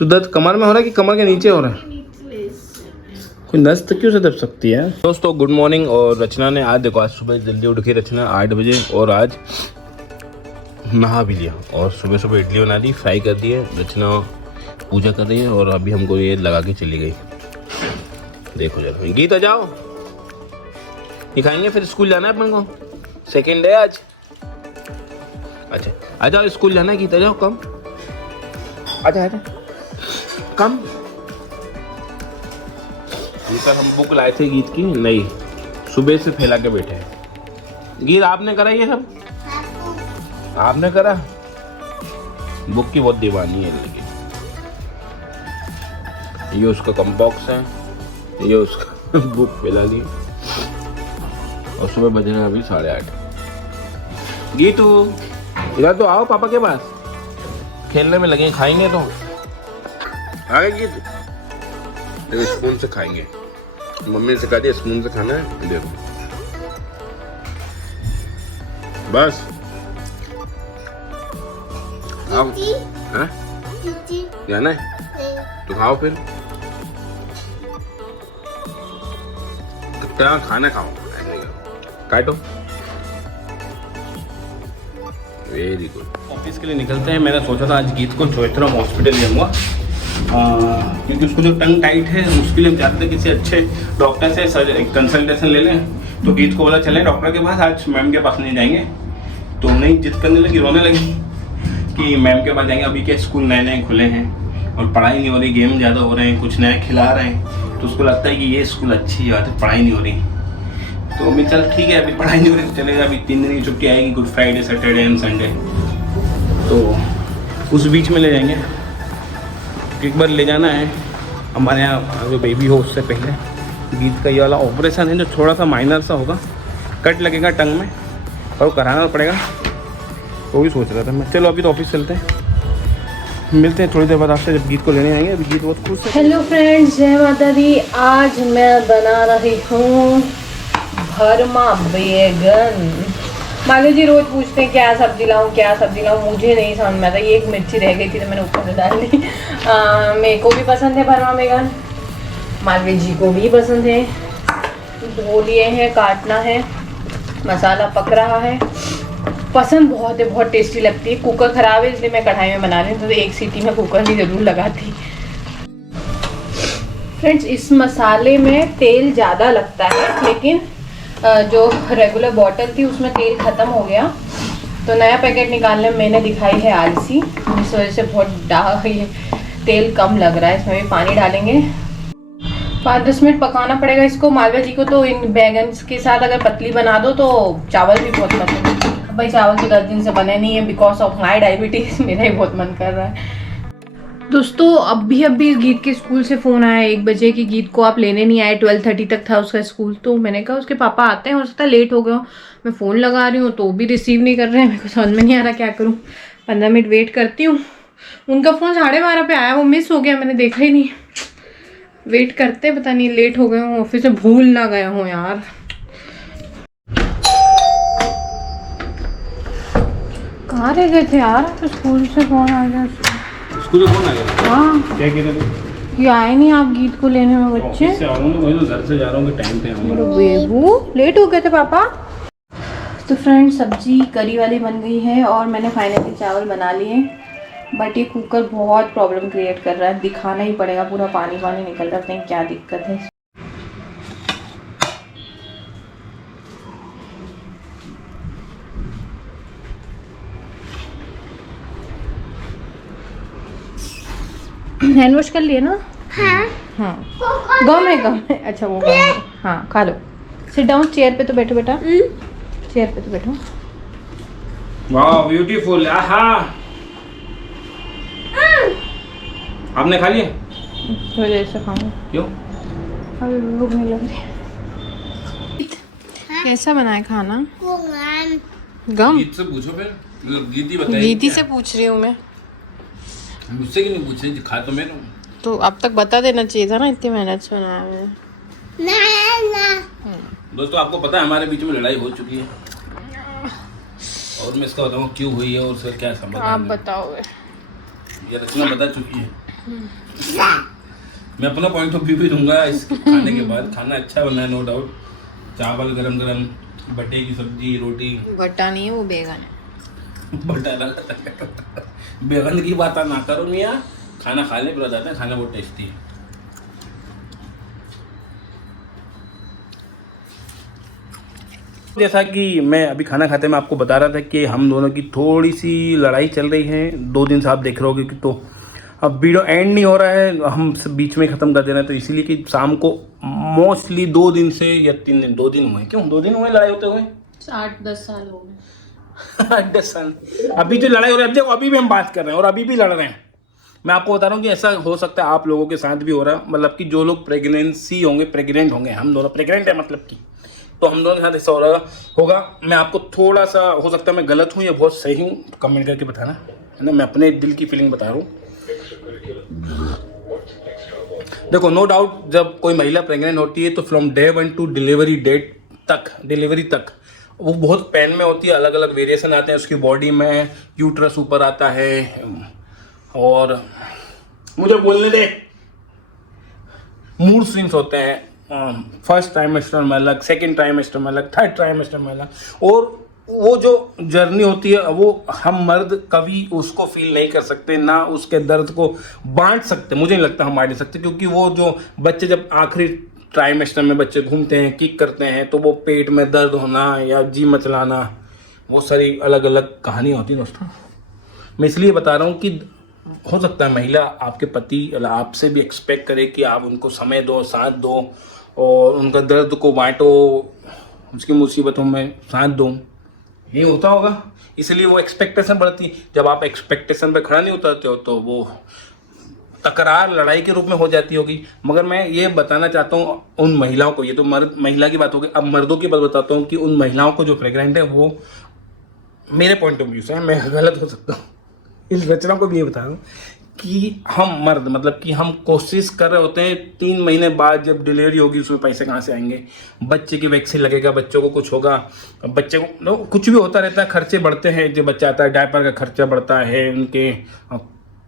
तो दर्द कमर में हो रहा है कि कमर के नीचे हो रहा है? कोई नस तो क्यों से दब सकती है? दोस्तों गुड मॉर्निंग। और रचना ने आज देखो, आज सुबह जल्दी उठ के रचना 8 बजे और आज नहा भी लिया और सुबह सुबह इडली बना दी, फ्राई कर दी है। रचना पूजा कर रही है और अभी हमको ये लगा के चली गई। देखो जरा, गीत आ जाओ, दिखाएंगे फिर स्कूल जाना है अपन को। सेकेंड डे आज। अच्छा आ जाओ, स्कूल जाना है गीत, आ जाओ कम, आजा आजा कम। कल हम बुक लाए थे गीत की, नहीं सुबह से फैला के बैठे हैं। गीत आपने करा ये सब? आपने करा? बुक की बहुत दीवानी है लेकिन। ये उसका कंबॉक्स है, ये उसका बुक फैला ली और सुबह बज रहे हैं अभी 8:30। गीतू इधर तो आओ, पापा के पास खेलने में लगे, खाएंगे तो आगे गीत। देखो स्पून से खाएंगे, मम्मी ने सिखा दिया स्पून से खाना है। देखो बस आओ। हाँ जाना है तो खाओ फिर, कितना खाना खाओ, काटो। Very good. ऑफिस के लिए निकलते हैं। मैंने सोचा था आज गीत को चोइथरा हॉस्पिटल ले जाऊंगा क्योंकि उसको जो टंग टाइट है उसके लिए हम चाहते हैं किसी अच्छे डॉक्टर से कंसल्टेशन ले लें। तो गीत को बोला चलें डॉक्टर के पास, आज मैम के पास नहीं जाएंगे। तो नहीं जिद करने लगी, रोने लगी कि मैम के पास जाएंगे। अभी के स्कूल नए नए खुले हैं और पढ़ाई नहीं हो रही, गेम ज़्यादा हो रहे हैं, कुछ नया खिला रहे हैं, तो उसको लगता है कि ये स्कूल अच्छी बात है, पढ़ाई नहीं हो रही। तो मैं चल ठीक है, अभी पढ़ाई नहीं हो रही चलेगा, अभी 3 दिन की छुट्टी आएगी, good Friday Saturday and Sunday, तो उस बीच में ले जाएंगे। एक बार ले जाना है, हमारे यहाँ जो बेबी हो उससे पहले गीत का ये वाला ऑपरेशन है जो थोड़ा सा माइनर सा होगा, कट लगेगा टंग में और वो कराना पड़ेगा। वो भी सोच रहा था मैं। चलो अभी तो ऑफिस चलते हैं, मिलते हैं थोड़ी देर बाद आपसे जब गीत को लेने आएंगे। अभी गीत बहुत खुश है। हेलो फ्रेंड्स, जय माता दी। आज मैं बना रही हूँ भरमा बैगन। मालू जी रोज पूछते हैं क्या सब्जी लाऊं क्या सब्जी लाऊं, मुझे नहीं समझ में आता। ये एक मिर्ची रह गई थी तो मैंने ऊपर से डाल ली। मेरे को भी पसंद है भरमा बैगन, मालवी जी को भी पसंद है। धो लिए हैं, काटना है, मसाला पक रहा है। पसंद बहुत है, बहुत टेस्टी लगती है। कुकर ख़राब है इसलिए मैं कढ़ाई में बना रही हूँ, तो एक सीटी में कुकर भी ज़रूर लगाती। फ्रेंड्स इस मसाले में तेल ज़्यादा लगता है, लेकिन जो रेगुलर बॉटल थी उसमें तेल ख़त्म हो गया, तो नया पैकेट निकालने में मैंने दिखाई है आलसी, इस वजह से बहुत ये तेल कम लग रहा है। इसमें भी पानी डालेंगे, 5-10 मिनट पकाना पड़ेगा इसको। मालवा जी को तो इन बैगन के साथ अगर पतली बना दो तो चावल भी बहुत पसंद है। भाई चावल तो 10 दिन से बने नहीं है बिकॉज ऑफ माई डायबिटीज़। मेरा ही बहुत मन कर रहा है। दोस्तों अभी गीत के स्कूल से फ़ोन आया 1 बजे की, गीत को आप लेने नहीं आए, 12:30 तक था उसका स्कूल। तो मैंने कहा उसके पापा आते हैं, हो सकता है लेट हो गया हो। मैं फ़ोन लगा रही हूँ तो भी रिसीव नहीं कर रहे हैं, मेरे को समझ में नहीं आ रहा क्या करूँ। 15 मिनट वेट करती हूँ। उनका फ़ोन 12:30 पे आया, वो मिस हो गया, मैंने देखा ही नहीं। वेट करते, पता नहीं लेट हो गए हूँ, ऑफिस से भूल ना गया हूँ यार। कहाँ रह गए थे यार? तो स्कूल से फ़ोन आ गया। स्कूल से फोन आ गया? हाँ क्या कह रहे थे? ये आए नहीं आप गीत को लेने में? बच्चे ऑफिस से आ रहा हूँ, वही तो घर से जा रहा हूँ कि टाइम पे आऊँगा। बेबू लेट हो गए थे पापा। तो फ्रेंड्स सब्जी करी वाली बन गई है और मैंने फाइनली चावल बना लिए, बट ये कुकर बहुत प्रॉब्लम क्रिएट कर रहा है। दिखाना ही पड़ेगा, पूरा पानी पानी निकल रहा है, पता नहीं क्या दिक्कत है। हैंड वॉश कर लिए ना? हाँ गम है। अच्छा वो गम है, हाँ खा लो। सिट डाउन, चेयर पे तो बैठो बेटा, चेयर पे तो बैठो। वाह ब्यूटीफुल। आहा आपने खा लिया? थोड़ी देर से खाऊंगा। क्यों? अभी भूख नहीं लग रही। कैसा बना है खाना? गम? गीत से पूछो फिर, मतलब गीत ही बताइए। गीती से पूछ रही हूँ मैं, मुझसे क्यों नहीं पूछ रही? खा तो मैं तो अब तक बता देना चाहिए था ना, इतनी मेहनत से बनाया मैंने। दोस्तों आपको पता है हमारे बीच में लड़ाई हो चुकी है और मैं इसका बताऊँ क्यों हुई है और उसका क्या समाधान है। आप बताओगे? ये रचना बता चुकी है। मैं अपना पॉइंट ऑफ व्यू भी दूंगा इस खाने के बाद। खाना अच्छा बना है नो डाउट, चावल गरम गरम, बटे की सब्जी, रोटी। बटा नहीं है वो बैगन है। बटा बैगन की बात ना करो मियाँ, खाना खाने पर बताते हैं, खाना बहुत टेस्टी है। जैसा कि मैं अभी खाना खाते में आपको बता रहा था कि हम दोनों की थोड़ी सी लड़ाई चल रही है 2 दिन से, आप देख रहे होगे कि तो अब वीडियो एंड नहीं हो रहा है, हम सब बीच में ख़त्म कर दे रहे हैं। तो इसीलिए कि शाम को मोस्टली 2 दिन से या 3 दिन, 2 दिन हुए, क्यों 2 दिन हुए लड़ाई होते हुए? 8-10 साल हो गए। 8-10 साल अभी तो लड़ाई हो रही है। देखो अभी भी हम बात कर रहे हैं और अभी भी लड़ रहे हैं। मैं आपको बता रहा हूँ कि ऐसा हो सकता है आप लोगों के साथ भी हो रहा है, मतलब कि जो लोग प्रेग्नेंट होंगे, हम दोनों प्रेग्नेंट है मतलब कि, तो हम दोनों के साथ ऐसा हो रहा होगा। मैं आपको थोड़ा सा, हो सकता है मैं गलत हूँ या बहुत सही हूँ, कमेंट करके बताना, है ना। मैं अपने दिल की फीलिंग बता रहा हूँ। देखो नो डाउट जब कोई महिला प्रेग्नेंट होती है तो फ्रॉम डे 1 टू डिलीवरी तक वो बहुत पेन में होती है। अलग अलग वेरिएशन आते हैं उसकी बॉडी में, यूट्रस ऊपर आता है, और मुझे बोलने दे, मूड स्विंग्स होते हैं। फर्स्ट ट्राइमेस्टर में अलग, सेकेंड ट्राइमेस्टर में अलग, थर्ड ट्राइमेस्टर में अलग, और वो जो जर्नी होती है वो हम मर्द कभी उसको फील नहीं कर सकते, ना उसके दर्द को बांट सकते। मुझे नहीं लगता हम बांट सकते, क्योंकि वो जो बच्चे जब आखिरी ट्राइमेस्टर में बच्चे घूमते हैं, किक करते हैं, तो वो पेट में दर्द होना या जी मचलाना, वो सारी अलग अलग कहानी होती है दोस्तों। मैं इसलिए बता रहा हूँ कि हो सकता है महिला आपके पति आपसे भी एक्सपेक्ट करे कि आप उनको समय दो, साथ दो, और उनका दर्द को बांटो, उसकी मुसीबतों में साथ दो। यही होता होगा, इसलिए वो एक्सपेक्टेशन बढ़ती है। जब आप एक्सपेक्टेशन पे खड़ा नहीं उतरते हो तो वो तकरार लड़ाई के रूप में हो जाती होगी। मगर मैं ये बताना चाहता हूँ उन महिलाओं को, ये तो महिला की बात होगी, अब मर्दों की बात बताता हूँ कि उन महिलाओं को जो प्रेग्नेंट है, वो मेरे पॉइंट ऑफ व्यू से, मैं गलत हो सकता हूँ, इस रचना को भी ये बता रहा हूँ कि हम मर्द, मतलब कि हम कोशिश कर रहे होते हैं 3 महीने बाद जब डिलीवरी होगी उसमें पैसे कहाँ से आएंगे, बच्चे की वैक्सीन लगेगा, बच्चों को कुछ होगा, बच्चे को कुछ भी होता रहता है, खर्चे बढ़ते हैं, जो बच्चा आता है डायपर का खर्चा बढ़ता है, उनके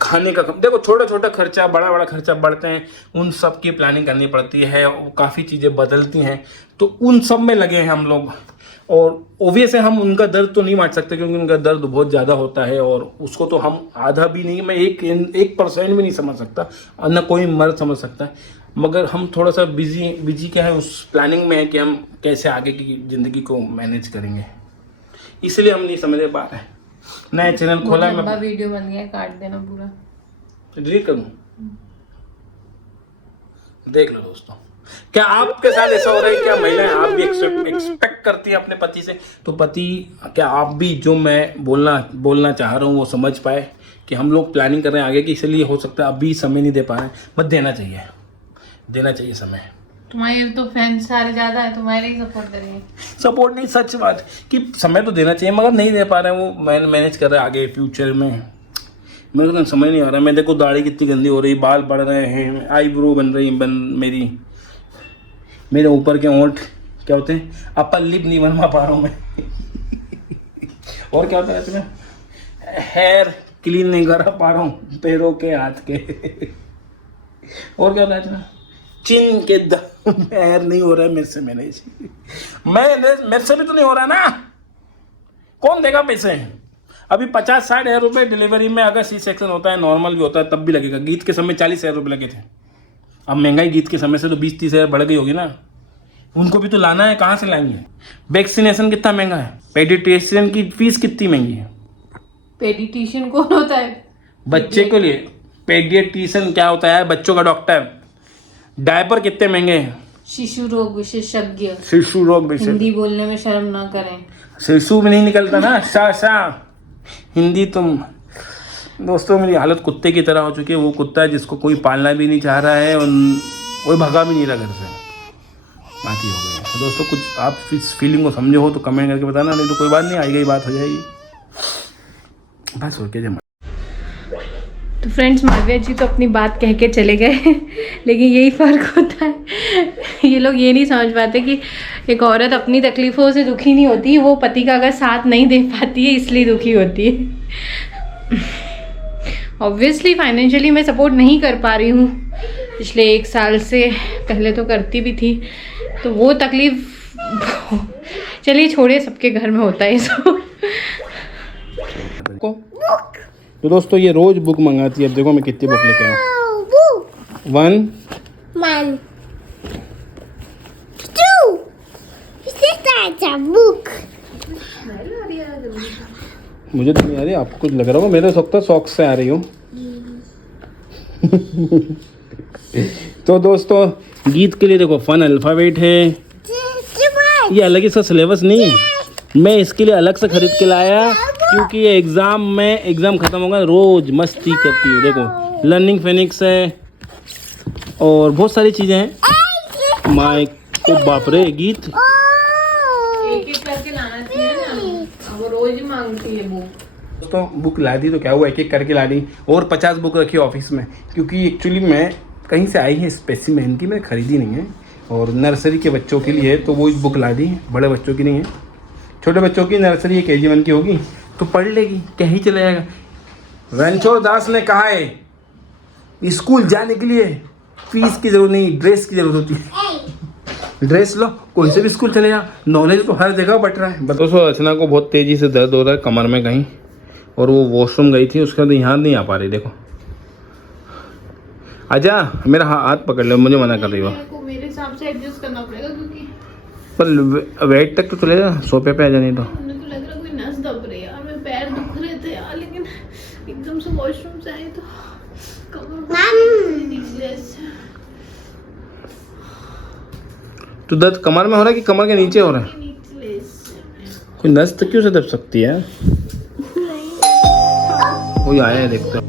खाने का, देखो छोटा छोटा खर्चा, बड़ा बड़ा खर्चा बढ़ते हैं, उन सब की प्लानिंग करनी पड़ती है, काफ़ी चीज़ें बदलती हैं, तो उन सब में लगे हैं हम लोग। और ओबियस है हम उनका दर्द तो नहीं बांट सकते, क्योंकि उनका दर्द बहुत ज़्यादा होता है, और उसको तो हम आधा भी नहीं, मैं 1% भी नहीं समझ सकता, ना कोई मर्द समझ सकता है। मगर हम थोड़ा सा बिजी क्या है उस प्लानिंग में है कि हम कैसे आगे की ज़िंदगी को मैनेज करेंगे, इसलिए हम नहीं समझ पा रहे हैं। नया चैनल खोला, मैं वीडियो बन गया, काट देना पूरा, डिलीट करूँ, देख लो दोस्तों। क्या आपके साथ ऐसा हो रहा है? क्या महिलाएं आप भी एक्सपेक्ट करती हैं अपने पति से? तो पति, क्या आप भी जो मैं बोलना चाह रहा हूँ वो समझ पाए कि हम लोग प्लानिंग कर रहे हैं आगे की, इसलिए हो सकता है अभी समय नहीं दे पा रहे हैं, बट देना चाहिए समय। तुम्हारे तो फैंस सारे ज़्यादा है, तुम्हारे ही सपोर्ट करेंगे। सपोर्ट नहीं, सच बात कि समय तो देना चाहिए, मगर नहीं दे पा रहे हैं, वो मैनेज कर रहे हैं आगे फ्यूचर में। मेरे को समझ नहीं आ रहा। मैं देखो दाढ़ी कितनी गंदी हो रही, बाल बढ़ रहे हैं, आईब्रो बन रही, मेरे ऊपर के होंठ क्या होते हैं, अपर लिप नहीं बनवा पा रहा हूँ मैं और क्या होता है इसमें, हेयर क्लीन नहीं कर पा रहा हूँ, पैरों के, हाथ के और क्या होता है इसमें, चिन के हेयर नहीं हो रहा है मेरे से मेरे से भी तो नहीं हो रहा ना, कौन देगा पैसे? अभी 50-60 हज़ार रुपये डिलीवरी में, अगर सी सेक्शन होता है, नॉर्मल भी होता है, तब भी लगेगा। गीत के समय 40,000 रुपये लगे थे, अब महंगाई गीत के समय से तो 20-30 हज़ार बढ़ गई होगी ना, उनको भी तो लाना है, कहाँ से लाएंगे? वैक्सीनेशन कितना महंगा है, पेडिट्रिशियन की फीस कितनी महंगी है। पेडिट्रिशियन कौन होता है? बच्चे के लिए पेडिट्रिशियन क्या होता है? बच्चों का डॉक्टर। डायपर कितने महंगे हैं? शिशु रोग विशेषज्ञ। हिंदी बोलने में शर्म ना करें, शिशु में नहीं निकलता ना, सा हिंदी। तुम दोस्तों, मेरी हालत कुत्ते की तरह हो चुकी है। वो कुत्ता है जिसको कोई पालना भी नहीं चाह रहा है और कोई भगा भी नहीं रहा घर से, बात ही हो गई है। तो दोस्तों, कुछ आप इस फीलिंग को समझे हो तो कमेंट करके बताना, नहीं तो कोई बात नहीं, आई गई बात हो जाएगी, बस हो के। तो फ्रेंड्स, मालविया जी तो अपनी बात कह के चले गए लेकिन यही फ़र्क होता है, ये लोग ये नहीं समझ पाते कि एक औरत अपनी तकलीफ़ों से दुखी नहीं होती, वो पति का अगर साथ नहीं दे पाती है इसलिए दुखी होती है। ऑब्वियसली फाइनेंशियली मैं सपोर्ट नहीं कर पा रही हूँ पिछले 1 साल से, पहले तो करती भी थी, तो वो तकलीफ चलिए छोड़िए, सबके घर में होता है सब। तो दोस्तों ये रोज बुक मंगाती है। अब देखो मैं कितनी बुक लेके आया। 1 2 बुक। मुझे तो नहीं आ रही, आपको कुछ लग रहा होगा, मेरे तो शौक से आ रही हूँ। तो दोस्तों गीत के लिए देखो फन अल्फ़ाबेट है, ये अलग इसका सिलेबस नहीं है, मैं इसके लिए अलग से खरीद के लाया क्योंकि ये एग्ज़ाम ख़त्म होगा रोज़ मस्ती करती है। देखो लर्निंग फिनिक्स है और बहुत सारी चीज़ें हैं। माइक को बाप रे गीत एक-एक करके लाना चाहिए ना, वो रोज मांगती है बुक। दोस्तों बुक ला दी तो क्या हुआ, एक एक करके ला दी, और 50 बुक रखी ऑफिस में, क्योंकि एक्चुअली मैं कहीं से आई है स्पेसिमेन की, मैंने खरीदी नहीं है, और नर्सरी के बच्चों के लिए तो वो बुक ला दी, बड़े बच्चों की नहीं है, छोटे बच्चों की नर्सरी KG 1 की होगी तो पढ़ लेगी, क्या ही चला जाएगा। रणछोड़ दास ने कहा है स्कूल जाने के लिए फीस की जरूरत नहीं, ड्रेस की जरूरत होती है। ड्रेस लो, कोई से भी स्कूल चले जा, नॉलेज तो हर जगह बट रहा है। दोस्तों रचना को बहुत तेजी से दर्द हो रहा है कमर में कहीं, और वो वॉशरूम गई थी, उसके बाद यहाँ नहीं आ पा रही। देखो आजा, मेरा हाथ पकड़ ले, मुझे मना कर रही हो। मेरे हिसाब से एडजस्ट करना पड़ेगा, क्योंकि पर वेट तक तो चलेगा, सोफे पे आ जा, नहीं तो मुझे तो लग रहा कोई नस दब रही है यार, मेरे पैर दुख रहे थे यार, लेकिन एकदम से वॉशरूम से आई तो कमर निकले। तो दर्द कमर में हो रहा है कि कमर के नीचे हो रहा है? कोई नस तो क्यों से दब सकती है? कोई आया है देखते हो।